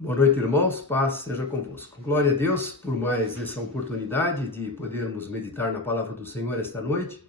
Boa noite, irmãos. Paz seja convosco. Glória a Deus por mais essa oportunidade de podermos meditar na palavra do Senhor esta noite.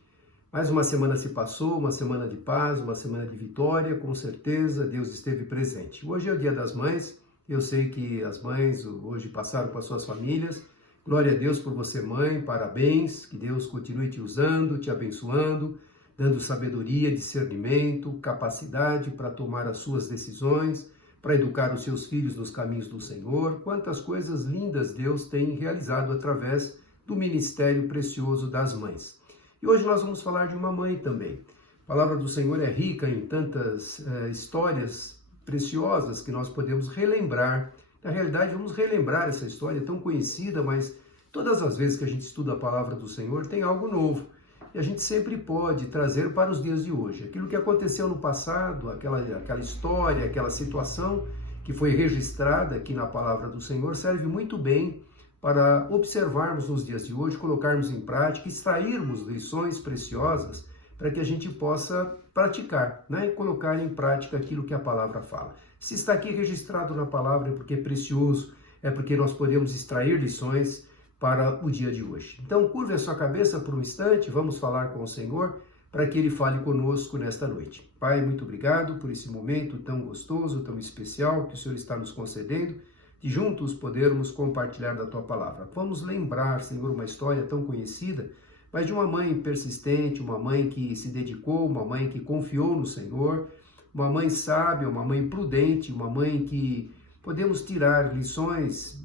Mais uma semana se passou, uma semana de paz, uma semana de vitória. Com certeza Deus esteve presente. Hoje é o Dia das Mães. Eu sei que as mães hoje passaram com as suas famílias. Glória a Deus por você, mãe. Parabéns. Que Deus continue te usando, te abençoando, dando sabedoria, discernimento, capacidade para tomar as suas decisões, para educar os seus filhos nos caminhos do Senhor. Quantas coisas lindas Deus tem realizado através do ministério precioso das mães. E hoje nós vamos falar de uma mãe também. A palavra do Senhor é rica em tantas histórias preciosas que nós podemos relembrar. Na realidade, vamos relembrar essa história tão conhecida, mas todas as vezes que a gente estuda a palavra do Senhor tem algo novo. E a gente sempre pode trazer para os dias de hoje. Aquilo que aconteceu no passado, aquela história, aquela situação que foi registrada aqui na palavra do Senhor, serve muito bem para observarmos nos dias de hoje, colocarmos em prática, extrairmos lições preciosas para que a gente possa praticar, né? Colocar em prática aquilo que a palavra fala. Se está aqui registrado na palavra é porque é precioso, é porque nós podemos extrair lições para o dia de hoje. Então, curve a sua cabeça por um instante, vamos falar com o Senhor para que Ele fale conosco nesta noite. Pai, muito obrigado por esse momento tão gostoso, tão especial que o Senhor está nos concedendo, de juntos podermos compartilhar da Tua Palavra. Vamos lembrar, Senhor, uma história tão conhecida, mas de uma mãe persistente, uma mãe que se dedicou, uma mãe que confiou no Senhor, uma mãe sábia, uma mãe prudente, uma mãe que podemos tirar lições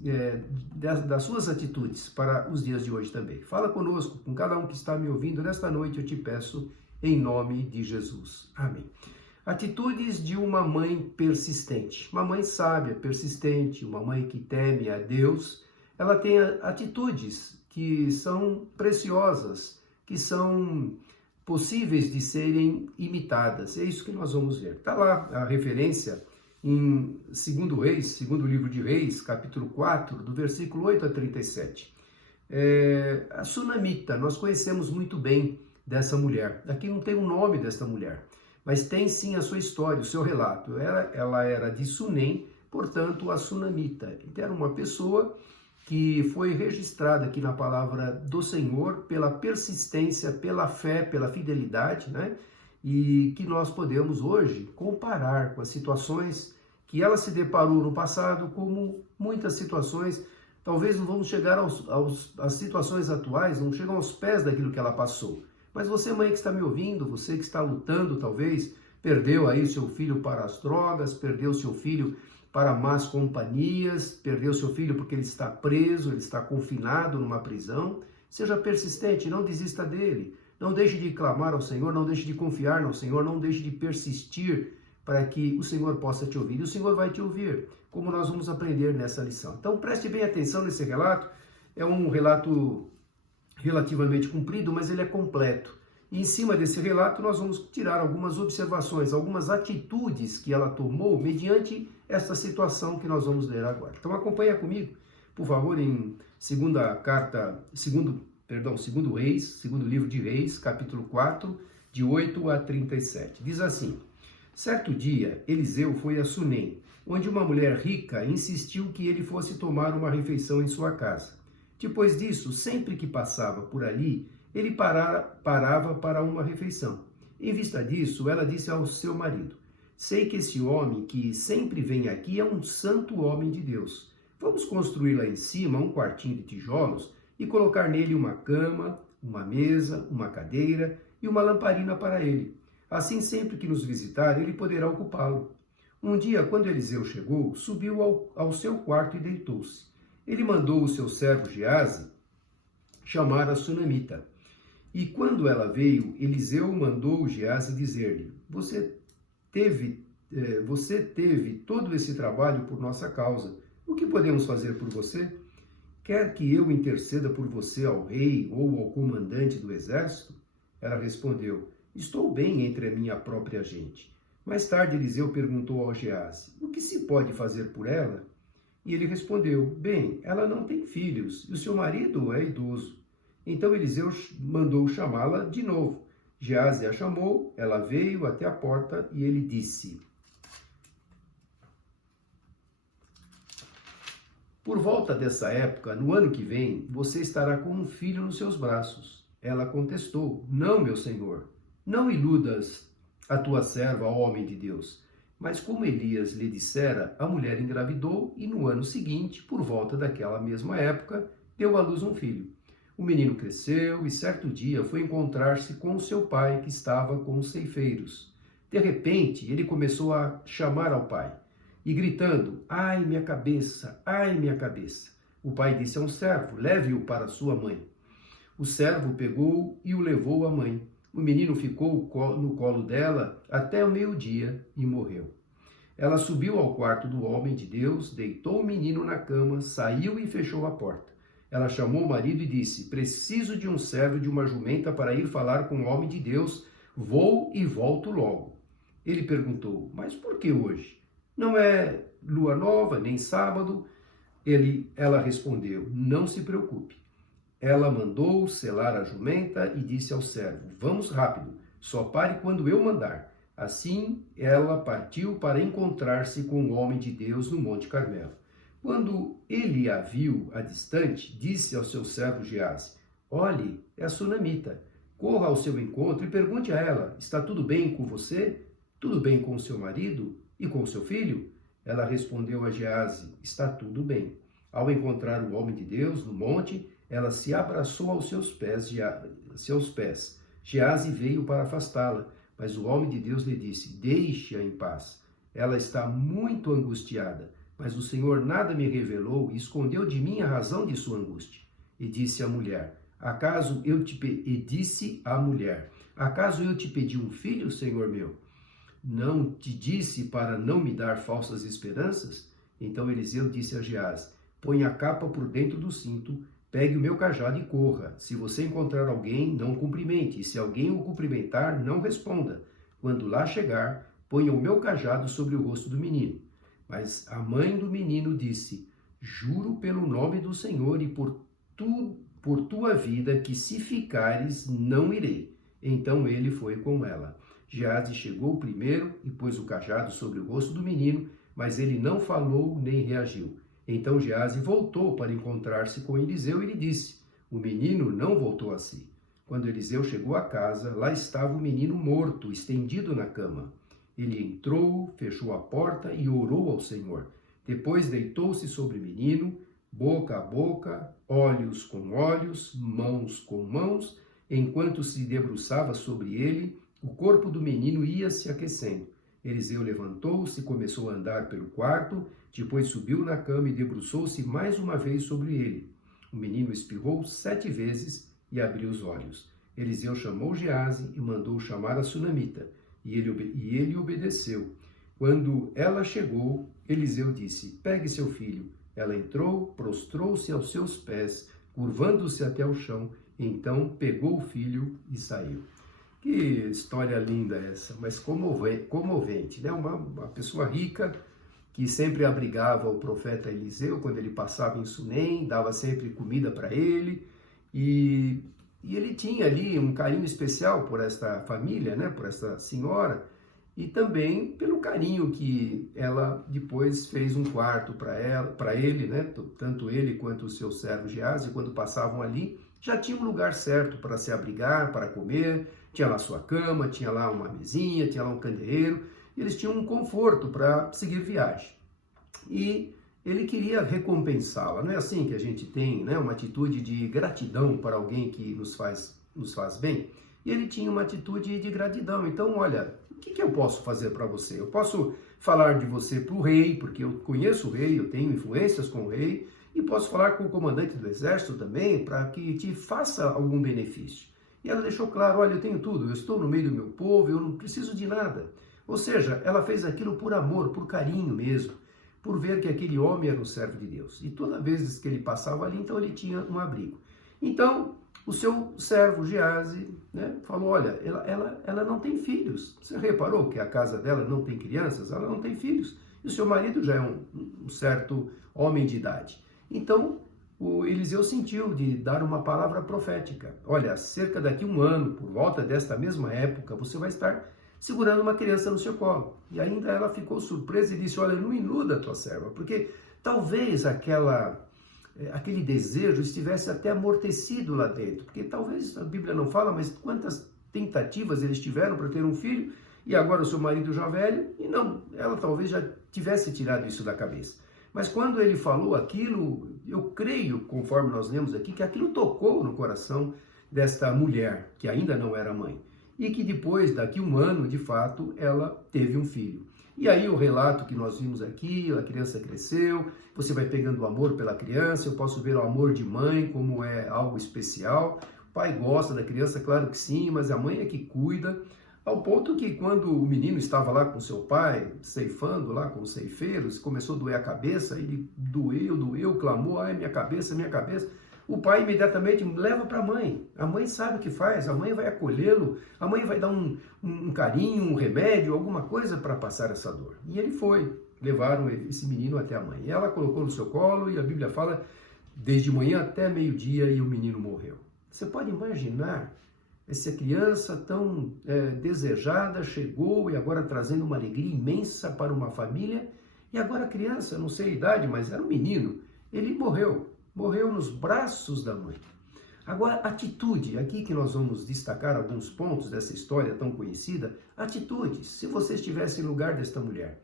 das suas atitudes para os dias de hoje também. Fala conosco, com cada um que está me ouvindo nesta noite, eu te peço em nome de Jesus. Amém. Atitudes de uma mãe persistente. Uma mãe sábia, persistente, uma mãe que teme a Deus, ela tem atitudes que são preciosas, que são possíveis de serem imitadas. É isso que nós vamos ver. Está lá a referência em 2 Reis, segundo livro de Reis, capítulo 4, do versículo 8 a 37. A Sunamita, nós conhecemos muito bem dessa mulher. Aqui não tem o nome dessa mulher, mas tem sim a sua história, o seu relato. Ela era de Sunem, portanto, a Sunamita. Era uma pessoa que foi registrada aqui na palavra do Senhor pela persistência, pela fé, pela fidelidade, né? E que nós podemos hoje comparar com as situações que ela se deparou no passado, como muitas situações, talvez não vamos chegar às situações atuais, não chegam aos pés daquilo que ela passou. Mas você, mãe que está me ouvindo, você que está lutando, talvez, perdeu aí seu filho para as drogas, perdeu seu filho para más companhias, perdeu seu filho porque ele está preso, ele está confinado numa prisão. Seja persistente, não desista dele. Não deixe de clamar ao Senhor, não deixe de confiar no Senhor, não deixe de persistir para que o Senhor possa te ouvir. E o Senhor vai te ouvir, como nós vamos aprender nessa lição. Então preste bem atenção nesse relato. É um relato relativamente comprido, mas ele é completo. E em cima desse relato nós vamos tirar algumas observações, algumas atitudes que ela tomou mediante esta situação que nós vamos ler agora. Então acompanha comigo, por favor, em segundo Reis, segundo livro de Reis, capítulo 4, de 8 a 37. Diz assim: certo dia, Eliseu foi a Sunem, onde uma mulher rica insistiu que ele fosse tomar uma refeição em sua casa. Depois disso, sempre que passava por ali, ele parava para uma refeição. Em vista disso, ela disse ao seu marido: sei que esse homem que sempre vem aqui é um santo homem de Deus. Vamos construir lá em cima um quartinho de tijolos e colocar nele uma cama, uma mesa, uma cadeira e uma lamparina para ele. Assim, sempre que nos visitar, ele poderá ocupá-lo. Um dia, quando Eliseu chegou, subiu ao seu quarto e deitou-se. Ele mandou o seu servo Geazi chamar a Sunamita. E quando ela veio, Eliseu mandou Geazi dizer-lhe: Você teve todo esse trabalho por nossa causa. O que podemos fazer por você? Quer que eu interceda por você ao rei ou ao comandante do exército? Ela respondeu: estou bem entre a minha própria gente. Mais tarde, Eliseu perguntou ao Geazi: o que se pode fazer por ela? E ele respondeu: bem, ela não tem filhos e o seu marido é idoso. Então Eliseu mandou chamá-la de novo. Geazi a chamou, ela veio até a porta e ele disse: Por volta dessa época, no ano que vem, você estará com um filho nos seus braços. Ela contestou: Não, meu senhor, não iludas a tua serva, ó homem de Deus. Mas como Elias lhe dissera, a mulher engravidou e no ano seguinte, por volta daquela mesma época, deu à luz um filho. O menino cresceu e certo dia foi encontrar-se com seu pai, que estava com os ceifeiros. De repente, ele começou a chamar ao pai e gritando: Ai, minha cabeça! Ai, minha cabeça! O pai disse a um servo: Leve-o para sua mãe. O servo pegou e o levou à mãe. O menino ficou no colo dela até o meio-dia e morreu. Ela subiu ao quarto do homem de Deus, deitou o menino na cama, saiu e fechou a porta. Ela chamou o marido e disse: Preciso de um servo e de uma jumenta para ir falar com o homem de Deus. Vou e volto logo. Ele perguntou: Mas por que hoje? Não é lua nova, nem sábado. Ela respondeu: Não se preocupe. Ela mandou selar a jumenta e disse ao servo: Vamos rápido, só pare quando eu mandar. Assim, ela partiu para encontrar-se com o homem de Deus no Monte Carmelo. Quando ele a viu a distante, disse ao seu servo Geazi: Olhe, é a sunamita. Corra ao seu encontro e pergunte a ela: Está tudo bem com você? Tudo bem com o seu marido e com o seu filho? Ela respondeu a Geazi: Está tudo bem. Ao encontrar o homem de Deus no monte, ela se abraçou aos seus pés. Geazi veio para afastá-la, mas o homem de Deus lhe disse: Deixe-a em paz. Ela está muito angustiada, mas o Senhor nada me revelou e escondeu de mim a razão de sua angústia. E disse à mulher: Acaso eu te pedi um filho, Senhor meu? Não te disse para não me dar falsas esperanças? Então Eliseu disse a Geazi: Põe a capa por dentro do cinto, pegue o meu cajado e corra. Se você encontrar alguém, não cumprimente, e se alguém o cumprimentar, não responda. Quando lá chegar, ponha o meu cajado sobre o rosto do menino. Mas a mãe do menino disse: Juro pelo nome do Senhor e por tua vida que se ficares, não irei. Então ele foi com ela. Geazi chegou primeiro e pôs o cajado sobre o rosto do menino, mas ele não falou nem reagiu. Então Geazi voltou para encontrar-se com Eliseu e lhe disse: O menino não voltou a si. Quando Eliseu chegou à casa, lá estava o menino morto, estendido na cama. Ele entrou, fechou a porta e orou ao Senhor. Depois deitou-se sobre o menino, boca a boca, olhos com olhos, mãos com mãos. Enquanto se debruçava sobre ele, o corpo do menino ia se aquecendo. Eliseu levantou-se e começou a andar pelo quarto, depois subiu na cama e debruçou-se mais uma vez sobre ele. O menino espirrou 7 vezes e abriu os olhos. Eliseu chamou Geazi e mandou chamar a sunamita, e ele obedeceu. Quando ela chegou, Eliseu disse: Pegue seu filho. Ela entrou, prostrou-se aos seus pés, curvando-se até o chão, então pegou o filho e saiu. Que história linda essa, mas comovente, né? Uma pessoa rica que sempre abrigava o profeta Eliseu quando ele passava em Sunem, dava sempre comida para ele, e ele tinha ali um carinho especial por esta família, né? Por esta senhora, e também pelo carinho que ela depois fez um quarto para ele, né? Tanto ele quanto o seu servo Geazi, quando passavam ali, já tinha um lugar certo para se abrigar, para comer. Tinha lá sua cama, tinha lá uma mesinha, tinha lá um candeeiro, e eles tinham um conforto para seguir viagem. E ele queria recompensá-la. Não é assim que a gente tem, né, uma atitude de gratidão para alguém que nos faz bem? E ele tinha uma atitude de gratidão. Então, olha, o que eu posso fazer para você? Eu posso falar de você para o rei, porque eu conheço o rei, eu tenho influências com o rei, e posso falar com o comandante do exército também, para que te faça algum benefício. E ela deixou claro: olha, eu tenho tudo, eu estou no meio do meu povo, eu não preciso de nada. Ou seja, ela fez aquilo por amor, por carinho mesmo, por ver que aquele homem era um servo de Deus. E toda vez que ele passava ali, então ele tinha um abrigo. Então, o seu servo Geazi, né, falou: olha, ela não tem filhos. Você reparou que a casa dela não tem crianças? Ela não tem filhos. E o seu marido já é um certo homem de idade. Então, o Eliseu sentiu de dar uma palavra profética. Olha, cerca daqui 1 ano, por volta desta mesma época, você vai estar segurando uma criança no seu colo. E ainda ela ficou surpresa e disse, olha, não iluda a tua serva, porque talvez aquele desejo estivesse até amortecido lá dentro, porque talvez a Bíblia não fala, mas quantas tentativas eles tiveram para ter um filho, e agora o seu marido já velho, e não, ela talvez já tivesse tirado isso da cabeça. Mas quando ele falou aquilo, eu creio, conforme nós lemos aqui, que aquilo tocou no coração desta mulher, que ainda não era mãe, e que depois, daqui um ano, de fato, ela teve um filho. E aí o relato que nós vimos aqui, a criança cresceu, você vai pegando o amor pela criança, eu posso ver o amor de mãe como é algo especial. O pai gosta da criança, claro que sim, mas a mãe é que cuida, ao ponto que quando o menino estava lá com seu pai, ceifando lá com os ceifeiros, começou a doer a cabeça, ele doeu, clamou, ai minha cabeça, minha cabeça. O pai imediatamente leva para a mãe sabe o que faz, a mãe vai acolhê-lo, a mãe vai dar um carinho, um remédio, alguma coisa para passar essa dor. E ele foi, levaram esse menino até a mãe. E ela colocou no seu colo e a Bíblia fala, desde manhã até meio-dia e o menino morreu. Você pode imaginar essa criança tão desejada chegou e agora trazendo uma alegria imensa para uma família, e agora a criança, não sei a idade, mas era um menino, ele morreu nos braços da mãe. Agora, atitude, aqui que nós vamos destacar alguns pontos dessa história tão conhecida, atitude, se você estivesse em lugar desta mulher,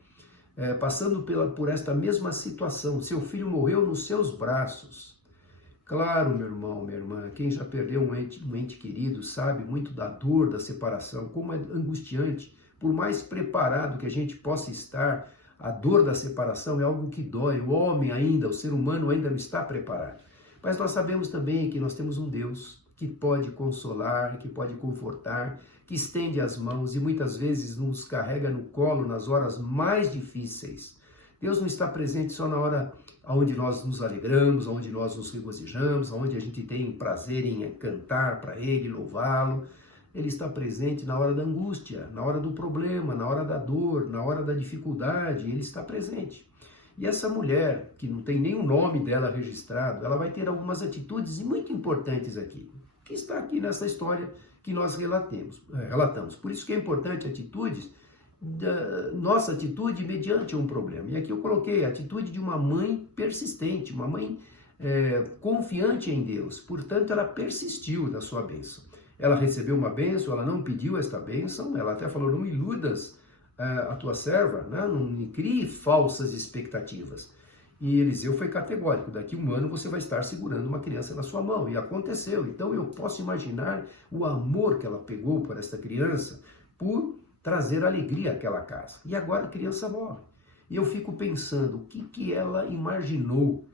passando por esta mesma situação, seu filho morreu nos seus braços. Claro, meu irmão, minha irmã, quem já perdeu um ente querido sabe muito da dor da separação, como é angustiante. Por mais preparado que a gente possa estar, a dor da separação é algo que dói. O homem ainda, o ser humano ainda não está preparado. Mas nós sabemos também que nós temos um Deus que pode consolar, que pode confortar, que estende as mãos e muitas vezes nos carrega no colo nas horas mais difíceis. Deus não está presente só na hora onde nós nos alegramos, onde nós nos regozijamos, onde a gente tem prazer em cantar para Ele, louvá-lo. Ele está presente na hora da angústia, na hora do problema, na hora da dor, na hora da dificuldade, Ele está presente. E essa mulher, que não tem nem o nome dela registrado, ela vai ter algumas atitudes muito importantes aqui, que está aqui nessa história que nós relatamos. Por isso que é importante atitudes, nossa atitude mediante um problema. E aqui eu coloquei a atitude de uma mãe persistente, uma mãe confiante em Deus. Portanto, ela persistiu na sua bênção. Ela recebeu uma bênção, ela não pediu esta bênção, ela até falou, não iludas a tua serva, né? Não crie falsas expectativas. E Eliseu foi categórico, daqui um ano você vai estar segurando uma criança na sua mão. E aconteceu. Então eu posso imaginar o amor que ela pegou por esta criança, por trazer alegria àquela casa. E agora a criança morre. E eu fico pensando, o que ela imaginou?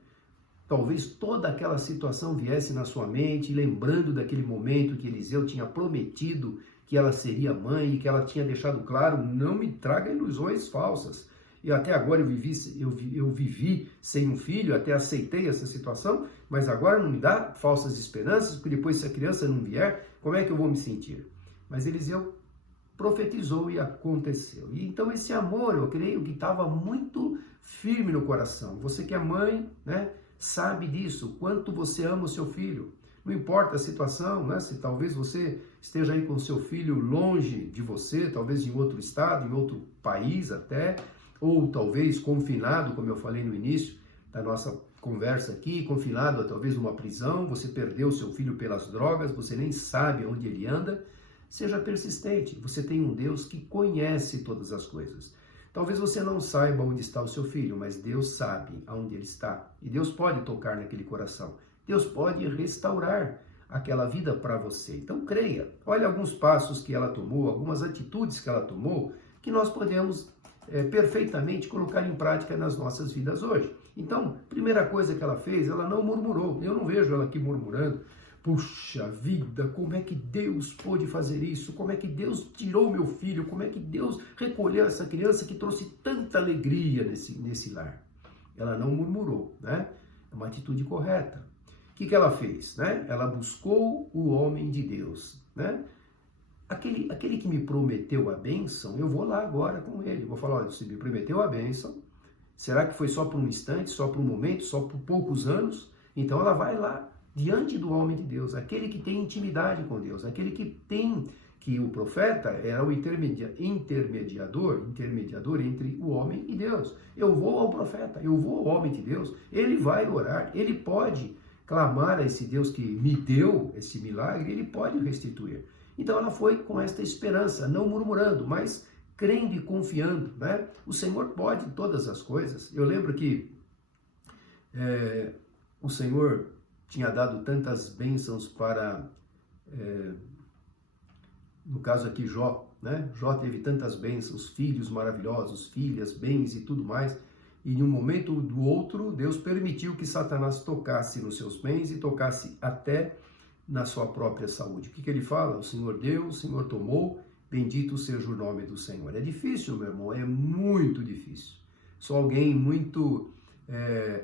Talvez toda aquela situação viesse na sua mente, lembrando daquele momento que Eliseu tinha prometido que ela seria mãe e que ela tinha deixado claro, não me traga ilusões falsas. E até agora eu vivi sem um filho, até aceitei essa situação, mas agora não me dá falsas esperanças, porque depois se a criança não vier, como é que eu vou me sentir? Mas Eliseu profetizou e aconteceu. E então esse amor, eu creio que estava muito firme no coração. Você que é mãe, né, sabe disso, quanto você ama o seu filho. Não importa a situação, né, se talvez você esteja aí com o seu filho longe de você, talvez em outro estado, em outro país até, ou talvez confinado, como eu falei no início da nossa conversa aqui, confinado a talvez numa prisão, você perdeu o seu filho pelas drogas, você nem sabe onde ele anda. Seja persistente, você tem um Deus que conhece todas as coisas. Talvez você não saiba onde está o seu filho, mas Deus sabe aonde ele está. E Deus pode tocar naquele coração. Deus pode restaurar aquela vida para você. Então creia, olha alguns passos que ela tomou, algumas atitudes que ela tomou, que nós podemos perfeitamente colocar em prática nas nossas vidas hoje. Então, primeira coisa que ela fez, ela não murmurou. Eu não vejo ela aqui murmurando. Puxa vida, como é que Deus pôde fazer isso? Como é que Deus tirou meu filho? Como é que Deus recolheu essa criança que trouxe tanta alegria nesse lar? Ela não murmurou, né? É uma atitude correta. O que ela fez, né? Ela buscou o homem de Deus, né? Aquele que me prometeu a bênção, eu vou lá agora com ele. Vou falar, olha, você me prometeu a bênção, será que foi só por um instante, só por um momento, só por poucos anos? Então ela vai lá, diante do homem de Deus, aquele que tem intimidade com Deus, aquele que tem que o profeta era o intermediador entre o homem e Deus. Eu vou ao profeta, eu vou ao homem de Deus, ele vai orar, ele pode clamar a esse Deus que me deu esse milagre, ele pode restituir. Então ela foi com esta esperança, não murmurando, mas crendo e confiando, né? O Senhor pode todas as coisas. Eu lembro que o Senhor tinha dado tantas bênçãos para, no caso aqui, Jó, né? Jó teve tantas bênçãos, filhos maravilhosos, filhas, bens e tudo mais, e em um momento ou do outro, Deus permitiu que Satanás tocasse nos seus bens e tocasse até na sua própria saúde. O que ele fala? O Senhor deu, o Senhor tomou, bendito seja o nome do Senhor. É difícil, meu irmão, é muito difícil. Só alguém muito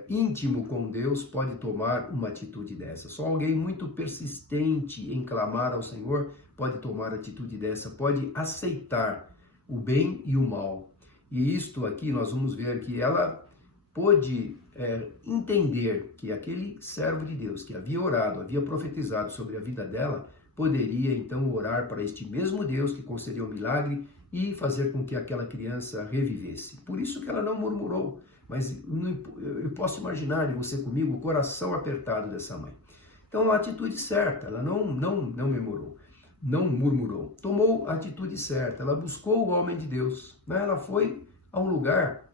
íntimo com Deus pode tomar uma atitude dessa. Só alguém muito persistente em clamar ao Senhor pode tomar atitude dessa, pode aceitar o bem e o mal. E isto aqui nós vamos ver que ela pôde entender que aquele servo de Deus que havia orado, havia profetizado sobre a vida dela, poderia então orar para este mesmo Deus que concedeu o milagre e fazer com que aquela criança revivesse. Por isso que ela não murmurou, mas eu posso imaginar em você comigo o coração apertado dessa mãe. Então a atitude certa, ela não murmurou, tomou a atitude certa, ela buscou o homem de Deus, né? Ela foi a um lugar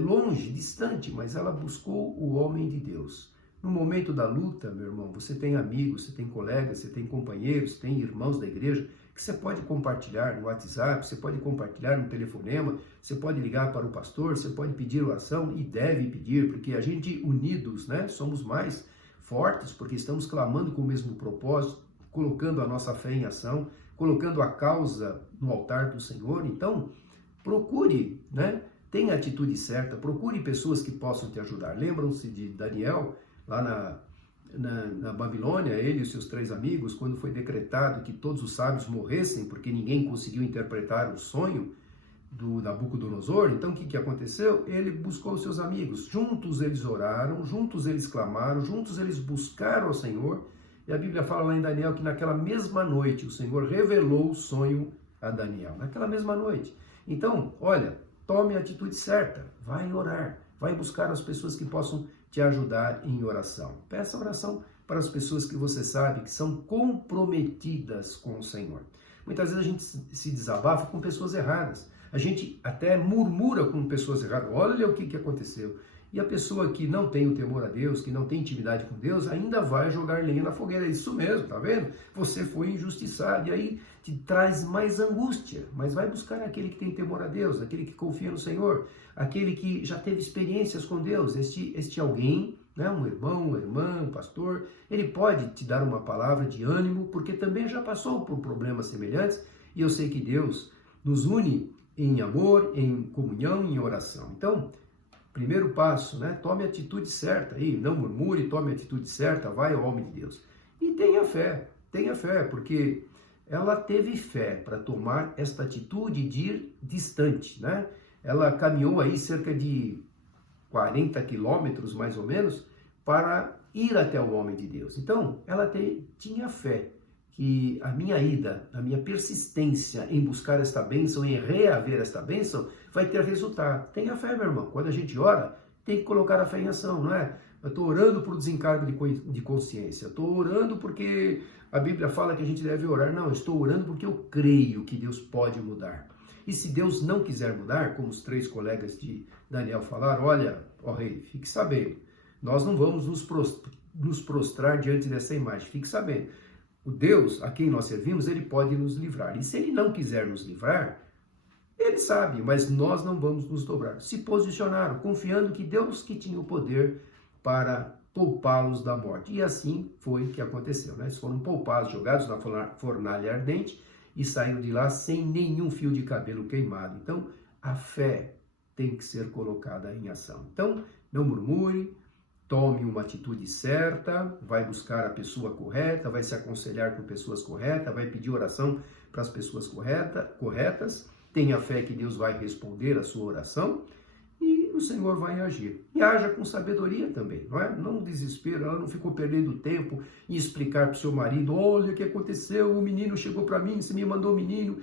longe, distante, mas ela buscou o homem de Deus. No momento da luta, meu irmão, você tem amigos, você tem colegas, você tem companheiros, tem irmãos da igreja que você pode compartilhar no WhatsApp, você pode compartilhar no telefonema, você pode ligar para o pastor, você pode pedir oração e deve pedir, porque a gente unidos, né, somos mais fortes, porque estamos clamando com o mesmo propósito, colocando a nossa fé em ação, colocando a causa no altar do Senhor. Então, procure, né, tenha a atitude certa, procure pessoas que possam te ajudar. Lembram-se de Daniel, lá na Babilônia, ele e os seus 3 amigos, quando foi decretado que todos os sábios morressem, porque ninguém conseguiu interpretar o sonho do Nabucodonosor. Então o que aconteceu? Ele buscou os seus amigos, juntos eles oraram, juntos eles clamaram, juntos eles buscaram ao Senhor, e a Bíblia fala lá em Daniel que naquela mesma noite o Senhor revelou o sonho a Daniel, naquela mesma noite. Então, olha, tome a atitude certa, vai orar, vai buscar as pessoas que possam te ajudar em oração. Peça oração para as pessoas que você sabe que são comprometidas com o Senhor. Muitas vezes a gente se desabafa com pessoas erradas. A gente até murmura com pessoas erradas. Olha o que aconteceu. E a pessoa que não tem o temor a Deus, que não tem intimidade com Deus, ainda vai jogar lenha na fogueira. É isso mesmo, tá vendo? Você foi injustiçado. E aí te traz mais angústia. Mas vai buscar aquele que tem temor a Deus, aquele que confia no Senhor, aquele que já teve experiências com Deus. Este alguém, né, um irmão, uma irmã, um pastor, ele pode te dar uma palavra de ânimo, porque também já passou por problemas semelhantes. E eu sei que Deus nos une em amor, em comunhão, em oração. Então, primeiro passo, né? Tome a atitude certa aí, não murmure, tome a atitude certa, vai ao homem de Deus. E tenha fé, porque ela teve fé para tomar esta atitude de ir distante, né? Ela caminhou aí cerca de 40 quilômetros, mais ou menos, para ir até o homem de Deus. Então, ela tinha fé que a minha ida, a minha persistência em buscar esta bênção, em reaver esta bênção, vai ter resultado. Tenha fé, meu irmão. Quando a gente ora, tem que colocar a fé em ação, não é? Eu estou orando por desencargo de consciência. Estou orando porque a Bíblia fala que a gente deve orar. Não, eu estou orando porque eu creio que Deus pode mudar. E se Deus não quiser mudar, como os 3 colegas de Daniel falaram, olha, ó rei, fique sabendo, nós não vamos nos prostrar diante dessa imagem. Fique sabendo. O Deus a quem nós servimos, ele pode nos livrar. E se ele não quiser nos livrar, ele sabe, mas nós não vamos nos dobrar. Se posicionaram, confiando que Deus que tinha o poder para poupá-los da morte. E assim foi que aconteceu, né? Eles foram poupados, jogados na fornalha ardente e saíram de lá sem nenhum fio de cabelo queimado. Então, a fé tem que ser colocada em ação. Então, não murmure, tome uma atitude certa, vai buscar a pessoa correta, vai se aconselhar com pessoas corretas, vai pedir oração para as pessoas corretas, tenha fé que Deus vai responder a sua oração e o Senhor vai agir. E haja com sabedoria também, não é? Não desespero, ela não ficou perdendo tempo em explicar para o seu marido, olha o que aconteceu, o menino chegou para mim, você me mandou o menino,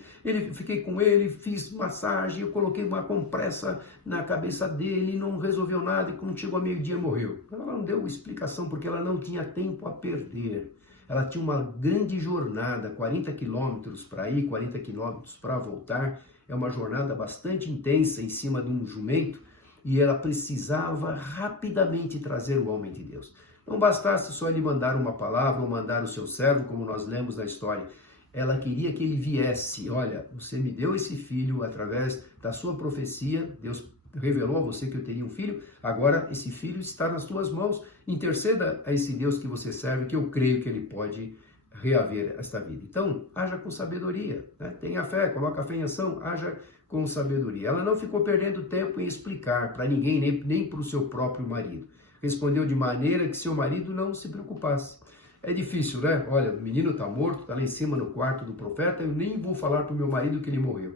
fiquei com ele, fiz massagem, eu coloquei uma compressa na cabeça dele, não resolveu nada, e quando chegou a meio-dia morreu. Ela não deu explicação porque ela não tinha tempo a perder. Ela tinha uma grande jornada, 40 quilômetros para ir, 40 quilômetros para voltar. É uma jornada bastante intensa em cima de um jumento e ela precisava rapidamente trazer o homem de Deus. Não bastasse só ele mandar uma palavra ou mandar o seu servo, como nós lemos na história. Ela queria que ele viesse. Olha, você me deu esse filho através da sua profecia, Deus revelou a você que eu teria um filho, agora esse filho está nas tuas mãos. Interceda a esse Deus que você serve, que eu creio que ele pode reaver esta vida. Então, haja com sabedoria, né? Tenha fé, coloca a fé em ação, haja com sabedoria. Ela não ficou perdendo tempo em explicar para ninguém, nem para o seu próprio marido. Respondeu de maneira que seu marido não se preocupasse. É difícil, né? Olha, o menino está morto, está lá em cima no quarto do profeta, eu nem vou falar para o meu marido que ele morreu.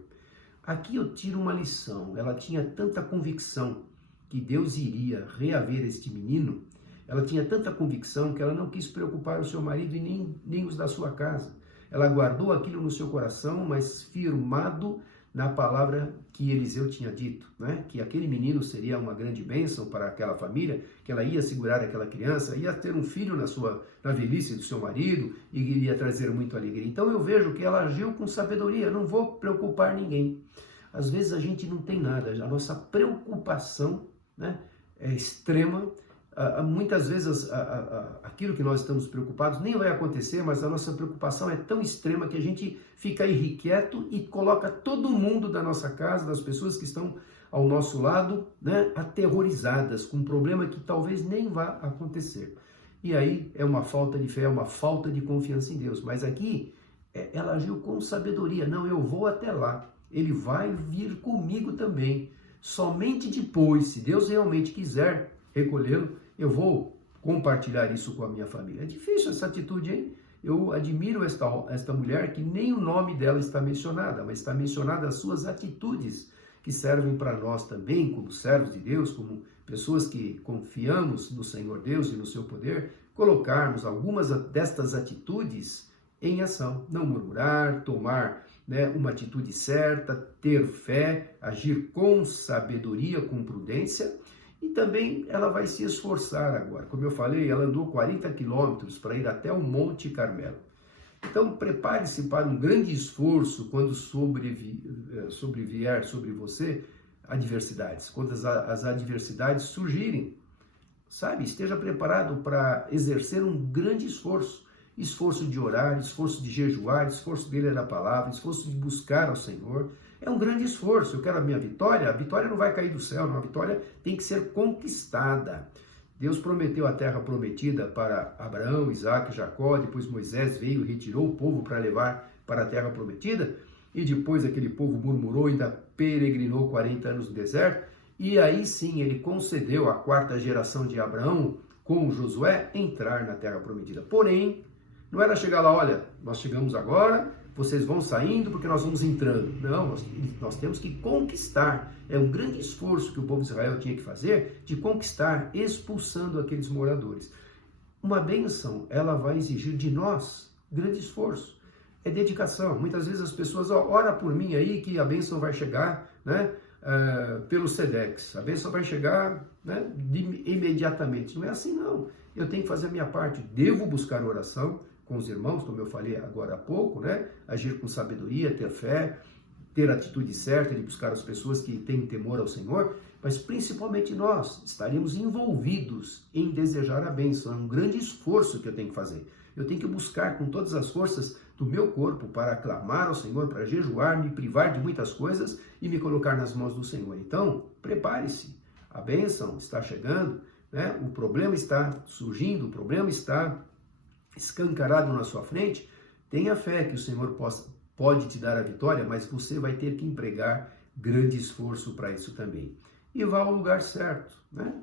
Aqui eu tiro uma lição. Ela tinha tanta convicção que Deus iria reaver este menino, ela tinha tanta convicção que ela não quis preocupar o seu marido e nem os da sua casa. Ela guardou aquilo no seu coração, mas firmado na palavra que Eliseu tinha dito, né? Que aquele menino seria uma grande bênção para aquela família, que ela ia segurar aquela criança, ia ter um filho na velhice do seu marido e iria trazer muita alegria. Então eu vejo que ela agiu com sabedoria, não vou preocupar ninguém. Às vezes a gente não tem nada, a nossa preocupação, né, é extrema. Muitas vezes aquilo que nós estamos preocupados nem vai acontecer, mas a nossa preocupação é tão extrema que a gente fica irrequieto e coloca todo mundo da nossa casa, das pessoas que estão ao nosso lado, né, aterrorizadas com um problema que talvez nem vá acontecer. E aí é uma falta de fé, é uma falta de confiança em Deus. Mas aqui ela agiu com sabedoria. Não, eu vou até lá, ele vai vir comigo também. Somente depois, se Deus realmente quiser recolhê-lo, eu vou compartilhar isso com a minha família. É difícil essa atitude, hein? Eu admiro esta mulher que nem o nome dela está mencionada, mas está mencionada as suas atitudes, que servem para nós também, como servos de Deus, como pessoas que confiamos no Senhor Deus e no seu poder, colocarmos algumas destas atitudes em ação. Não murmurar, tomar, né, uma atitude certa, ter fé, agir com sabedoria, com prudência. E também ela vai se esforçar agora. Como eu falei, ela andou 40 quilômetros para ir até o Monte Carmelo. Então, prepare-se para um grande esforço quando sobrevier sobre você adversidades. Quando as adversidades surgirem, sabe? Esteja preparado para exercer um grande esforço. Esforço de orar, esforço de jejuar, esforço de ler a palavra, esforço de buscar ao Senhor. É um grande esforço. Eu quero a minha vitória. A vitória não vai cair do céu, não. A vitória tem que ser conquistada. Deus prometeu a terra prometida para Abraão, Isaac, Jacó. Depois Moisés veio e retirou o povo para levar para a terra prometida. E depois aquele povo murmurou e ainda peregrinou 40 anos no deserto. E aí sim ele concedeu à quarta geração de Abraão, com Josué, entrar na terra prometida. Porém, não era chegar lá, olha, nós chegamos agora, vocês vão saindo porque nós vamos entrando. Não, nós temos que conquistar. É um grande esforço que o povo de Israel tinha que fazer de conquistar, expulsando aqueles moradores. Uma bênção, ela vai exigir de nós grande esforço. É dedicação. Muitas vezes as pessoas, ora por mim aí que a bênção vai chegar, né, pelo Sedex. A bênção vai chegar, né, imediatamente. Não é assim, não. Eu tenho que fazer a minha parte. Devo buscar oração com os irmãos, como eu falei agora há pouco, né? Agir com sabedoria, ter fé, ter a atitude certa de buscar as pessoas que têm temor ao Senhor, mas principalmente nós estaremos envolvidos em desejar a bênção. É um grande esforço que eu tenho que fazer. Eu tenho que buscar com todas as forças do meu corpo para clamar ao Senhor, para jejuar, me privar de muitas coisas e me colocar nas mãos do Senhor. Então, prepare-se. A bênção está chegando, né? O problema está surgindo, o problema está escancarado na sua frente. Tenha fé que o Senhor pode te dar a vitória, mas você vai ter que empregar grande esforço para isso também. E vá ao lugar certo, né?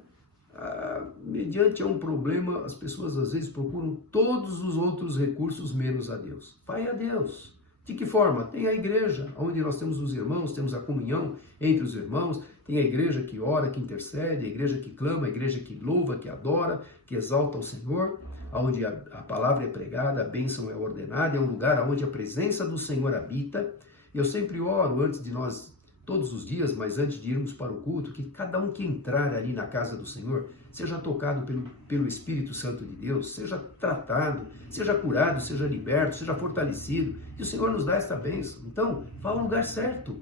Mediante um problema, as pessoas às vezes procuram todos os outros recursos menos a Deus. Vai a Deus. De que forma? Tem a igreja, onde nós temos os irmãos, temos a comunhão entre os irmãos, Tem a igreja que ora, que intercede, a igreja que clama, a igreja que louva, que adora, que exalta o Senhor, onde a palavra é pregada, a bênção é ordenada, é um lugar onde a presença do Senhor habita. Eu sempre oro antes de nós, todos os dias, mas antes de irmos para o culto, que cada um que entrar ali na casa do Senhor seja tocado pelo Espírito Santo de Deus, seja tratado, seja curado, seja liberto, seja fortalecido, e o Senhor nos dá esta bênção. Então, vá ao lugar certo.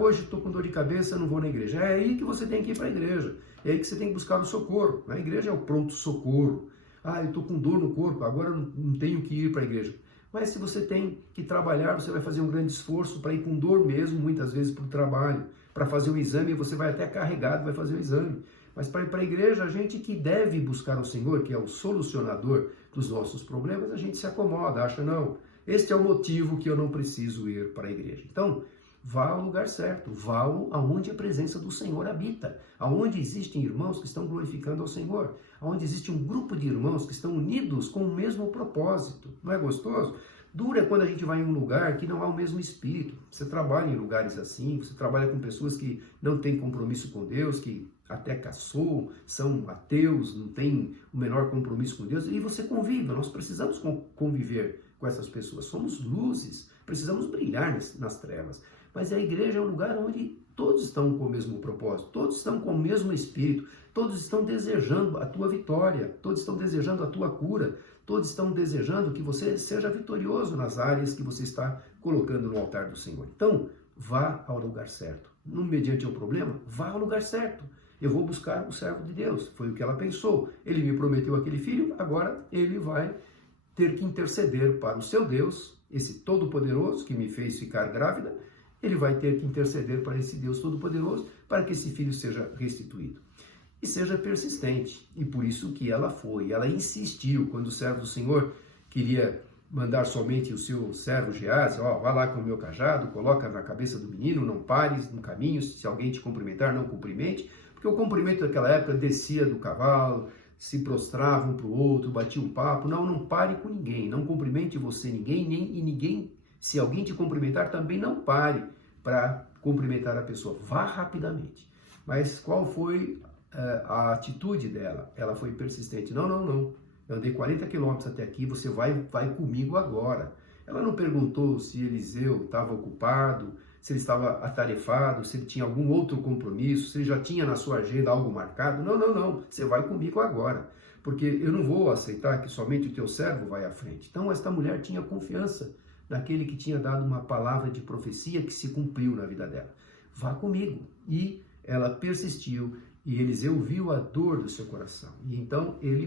Hoje estou com dor de cabeça, não vou na igreja. É aí que você tem que ir para a igreja, é aí que você tem que buscar o socorro. A igreja é o pronto-socorro. Eu estou com dor no corpo, agora não tenho que ir para a igreja. Mas se você tem que trabalhar, você vai fazer um grande esforço para ir com dor mesmo, muitas vezes para o trabalho, para fazer o exame, você vai até carregado, vai fazer o exame. Mas para ir para a igreja, a gente que deve buscar o Senhor, que é o solucionador dos nossos problemas, a gente se acomoda, acha, não, este é o motivo que eu não preciso ir para a igreja. Então, vá ao lugar certo, vá aonde a presença do Senhor habita, aonde existem irmãos que estão glorificando ao Senhor, aonde existe um grupo de irmãos que estão unidos com o mesmo propósito. Não é gostoso? Duro é quando a gente vai em um lugar que não há o mesmo espírito. Você trabalha em lugares assim, você trabalha com pessoas que não têm compromisso com Deus, que até caçou, são ateus, não têm o menor compromisso com Deus, e você convive. Nós precisamos conviver com essas pessoas. Somos luzes, precisamos brilhar nas trevas. Mas a igreja é um lugar onde todos estão com o mesmo propósito, todos estão com o mesmo espírito, todos estão desejando a tua vitória, todos estão desejando a tua cura, todos estão desejando que você seja vitorioso nas áreas que você está colocando no altar do Senhor. Então, vá ao lugar certo. Não mediante um problema, vá ao lugar certo. Eu vou buscar o servo de Deus. Foi o que ela pensou. Ele me prometeu aquele filho, agora ele vai ter que interceder para o seu Deus, esse Todo-Poderoso que me fez ficar grávida. Ele vai ter que interceder para esse Deus Todo-Poderoso para que esse filho seja restituído. E seja persistente. E por isso que ela foi. Ela insistiu quando o servo do Senhor queria mandar somente o seu servo Geazi, vá lá com o meu cajado, coloca na cabeça do menino, não pares no caminho, se alguém te cumprimentar, não cumprimente, porque o cumprimento daquela época descia do cavalo, se prostrava um para o outro, batia um papo. Não pare com ninguém, não cumprimente você ninguém, e ninguém, se alguém te cumprimentar, também não pare para cumprimentar a pessoa, vá rapidamente. Mas qual foi a atitude dela? Ela foi persistente. Não, eu andei 40 quilômetros até aqui, você vai comigo agora. Ela não perguntou se Eliseu estava ocupado, se ele estava atarefado, se ele tinha algum outro compromisso, se ele já tinha na sua agenda algo marcado. Não, você vai comigo agora, porque eu não vou aceitar que somente o teu servo vai à frente. Então esta mulher tinha confiança naquele que tinha dado uma palavra de profecia que se cumpriu na vida dela. Vá comigo. E ela persistiu, e Eliseu viu a dor do seu coração. E então ele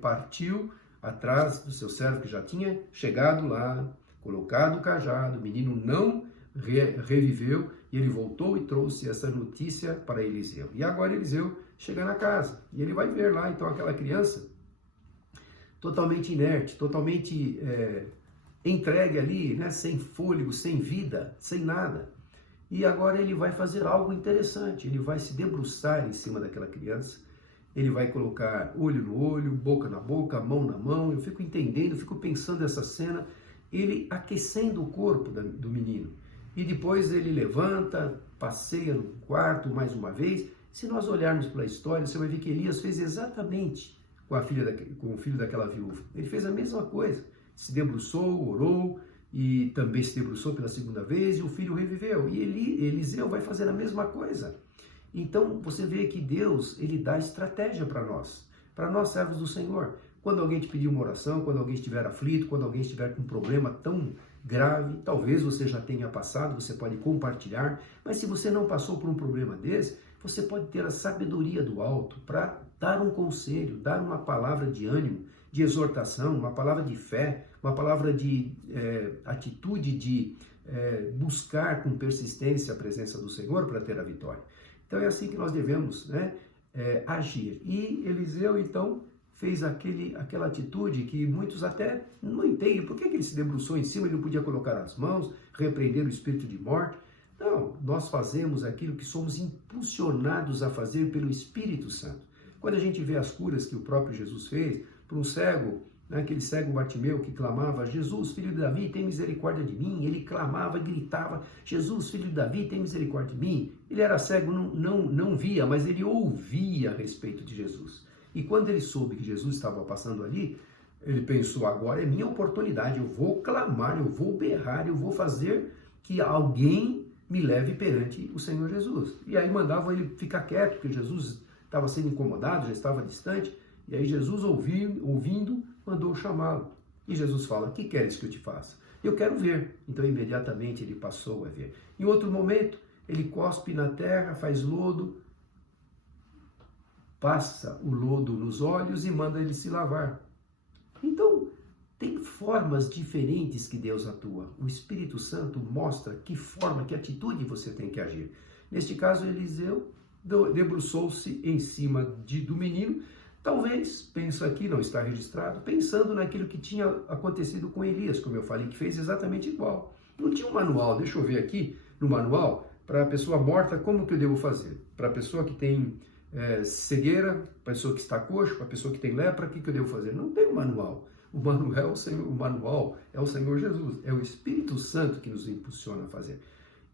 partiu atrás do seu servo que já tinha chegado lá, colocado o cajado, o menino não reviveu, e ele voltou e trouxe essa notícia para Eliseu. E agora Eliseu chega na casa, e ele vai ver lá então aquela criança totalmente inerte, totalmente entregue ali, né, sem fôlego, sem vida, sem nada. E agora ele vai fazer algo interessante, ele vai se debruçar em cima daquela criança, ele vai colocar olho no olho, boca na boca, mão na mão. Eu fico entendendo, eu fico pensando essa cena, ele aquecendo o corpo do menino. E depois ele levanta, passeia no quarto mais uma vez. Se nós olharmos para a história, você vai ver que Elias fez exatamente com o filho daquela viúva. Ele fez a mesma coisa, se debruçou, orou, e também se debruçou pela segunda vez, e o filho reviveu. E Eliseu vai fazer a mesma coisa. Então, você vê que Deus, ele dá estratégia para nós servos do Senhor. Quando alguém te pedir uma oração, quando alguém estiver aflito, quando alguém estiver com um problema tão grave, talvez você já tenha passado, você pode compartilhar, mas se você não passou por um problema desse, você pode ter a sabedoria do alto para dar um conselho, dar uma palavra de ânimo, de exortação, uma palavra de fé, uma palavra de atitude de buscar com persistência a presença do Senhor para ter a vitória. Então é assim que nós devemos agir. E Eliseu então fez aquela atitude que muitos até não entendem. Por que ele se debruçou em cima? Ele não podia colocar as mãos, repreender o espírito de morte. Não, nós fazemos aquilo que somos impulsionados a fazer pelo Espírito Santo. Quando a gente vê as curas que o próprio Jesus fez, para um cego né? Aquele cego Bartimeu que clamava: Jesus, filho de Davi, tem misericórdia de mim. Ele clamava e gritava: Jesus, filho de Davi, tem misericórdia de mim. Ele era cego, não via, mas ele ouvia a respeito de Jesus. E quando ele soube que Jesus estava passando ali, ele pensou: agora é minha oportunidade, eu vou clamar, eu vou berrar, eu vou fazer que alguém me leve perante o Senhor Jesus. E aí mandavam ele ficar quieto, porque Jesus estava sendo incomodado, já estava distante. E aí Jesus, ouvindo, mandou chamá-lo. E Jesus fala: que queres que eu te faça? Eu quero ver. Então imediatamente ele passou a ver. Em outro momento, ele cospe na terra, faz lodo, passa o lodo nos olhos e manda ele se lavar. Então, tem formas diferentes que Deus atua. O Espírito Santo mostra que forma, que atitude você tem que agir. Neste caso, Eliseu debruçou-se em cima do menino, talvez, penso aqui, não está registrado, pensando naquilo que tinha acontecido com Elias, como eu falei, que fez exatamente igual. Não tinha um manual, deixa eu ver aqui no manual, para a pessoa morta, como que eu devo fazer? Para a pessoa que tem cegueira, para a pessoa que está coxo, para a pessoa que tem lepra, o que eu devo fazer? Não tem um manual. O manual é o Senhor Jesus, é o Espírito Santo que nos impulsiona a fazer.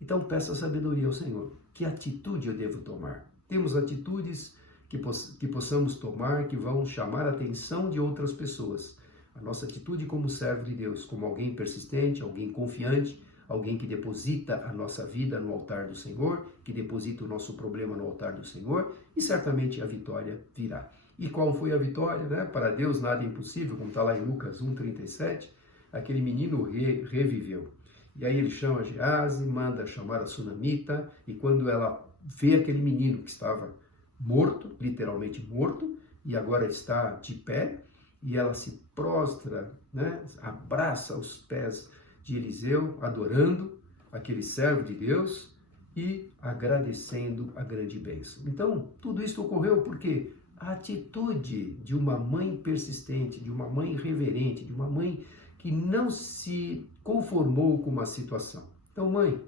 Então peça sabedoria ao Senhor. Que atitude eu devo tomar? Temos atitudes que possamos tomar que vão chamar a atenção de outras pessoas. A nossa atitude como servo de Deus, como alguém persistente, alguém confiante, alguém que deposita a nossa vida no altar do Senhor, que deposita o nosso problema no altar do Senhor, e certamente a vitória virá. E qual foi a vitória? Né? Para Deus nada é impossível, como está lá em Lucas 1,37, aquele menino reviveu. E aí ele chama Gease, manda chamar a sunamita, e quando ela vê aquele menino que estava morto, literalmente morto, e agora está de pé, e ela se prostra, né? Abraça os pés de Eliseu, adorando aquele servo de Deus e agradecendo a grande bênção. Então, tudo isso ocorreu porque a atitude de uma mãe persistente, de uma mãe reverente, de uma mãe que não se conformou com uma situação. Então, mãe,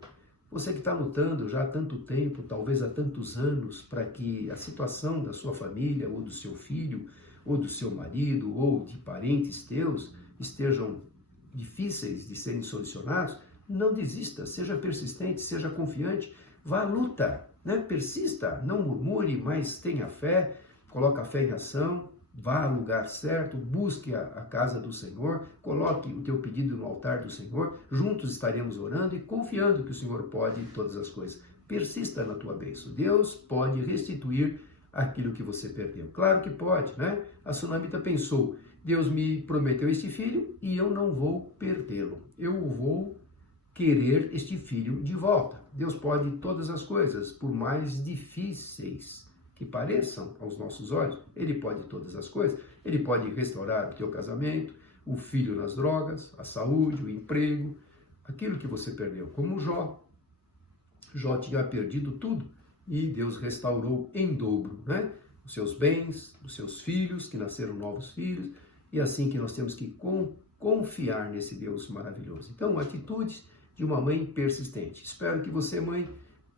você que está lutando já há tanto tempo, talvez há tantos anos, para que a situação da sua família, ou do seu filho, ou do seu marido, ou de parentes teus, estejam difíceis de serem solucionados, não desista, seja persistente, seja confiante, vá à luta, né? Persista, não murmure, mas tenha fé, coloque a fé em ação, vá ao lugar certo, busque a casa do Senhor, coloque o teu pedido no altar do Senhor, juntos estaremos orando e confiando que o Senhor pode todas as coisas. Persista na tua bênção, Deus pode restituir aquilo que você perdeu. Claro que pode, né? A sunamita pensou: Deus me prometeu este filho e eu não vou perdê-lo. Eu vou querer este filho de volta. Deus pode todas as coisas, por mais difíceis que pareçam aos nossos olhos. Ele pode todas as coisas. Ele pode restaurar o teu casamento, o filho nas drogas, a saúde, o emprego, aquilo que você perdeu. Como Jó. Jó tinha perdido tudo e Deus restaurou em dobro, né? Os seus bens, os seus filhos, que nasceram novos filhos. E assim que nós temos que confiar nesse Deus maravilhoso. Então, atitudes de uma mãe persistente. Espero que você, mãe,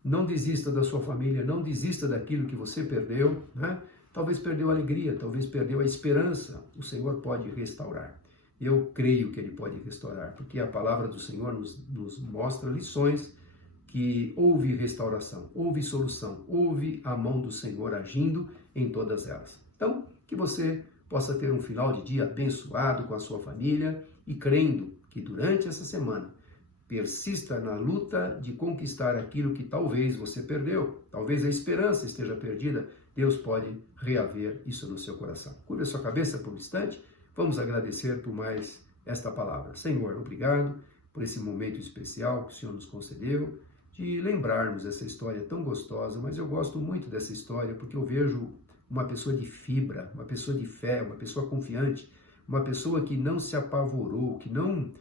não desista da sua família, não desista daquilo que você perdeu, né? Talvez perdeu a alegria, talvez perdeu a esperança. O Senhor pode restaurar. Eu creio que Ele pode restaurar, porque a palavra do Senhor nos mostra lições que houve restauração, houve solução, houve a mão do Senhor agindo em todas elas. Então, que você possa ter um final de dia abençoado com a sua família e crendo que durante essa semana persista na luta de conquistar aquilo que talvez você perdeu, talvez a esperança esteja perdida, Deus pode reaver isso no seu coração. Curva a sua cabeça por um instante, vamos agradecer por mais esta palavra. Senhor, obrigado por esse momento especial que o Senhor nos concedeu, de lembrarmos essa história tão gostosa, mas eu gosto muito dessa história porque eu vejo uma pessoa de fibra, uma pessoa de fé, uma pessoa confiante, uma pessoa que não se apavorou, que não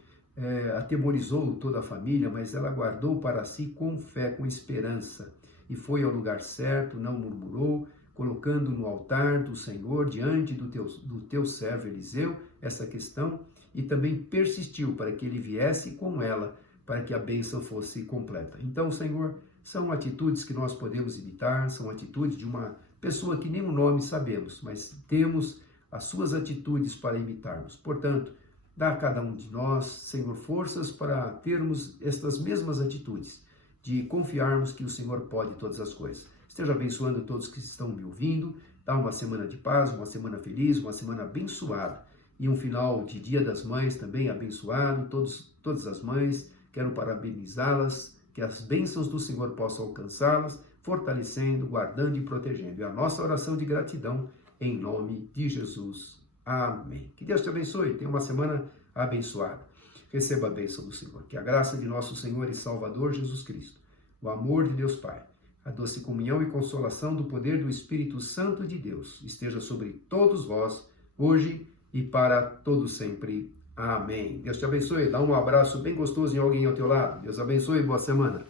atemorizou toda a família, mas ela guardou para si com fé, com esperança, e foi ao lugar certo, não murmurou, colocando no altar do Senhor, diante do teu servo Eliseu, essa questão, e também persistiu para que ele viesse com ela, para que a bênção fosse completa. Então, Senhor, são atitudes que nós podemos imitar, são atitudes de uma pessoa que nem o nome sabemos, mas temos as suas atitudes para imitarmos. Portanto, dá a cada um de nós, Senhor, forças para termos estas mesmas atitudes, de confiarmos que o Senhor pode todas as coisas. Esteja abençoando todos que estão me ouvindo, dá uma semana de paz, uma semana feliz, uma semana abençoada e um final de Dia das Mães também abençoado. Todas as mães, quero parabenizá-las, que as bênçãos do Senhor possam alcançá-las, fortalecendo, guardando e protegendo. É a nossa oração de gratidão em nome de Jesus. Amém. Que Deus te abençoe. Tenha uma semana abençoada. Receba a bênção do Senhor. Que a graça de nosso Senhor e Salvador Jesus Cristo, o amor de Deus Pai, a doce comunhão e consolação do poder do Espírito Santo de Deus esteja sobre todos vós, hoje e para todo sempre. Amém. Deus te abençoe. Dá um abraço bem gostoso em alguém ao teu lado. Deus abençoe e boa semana.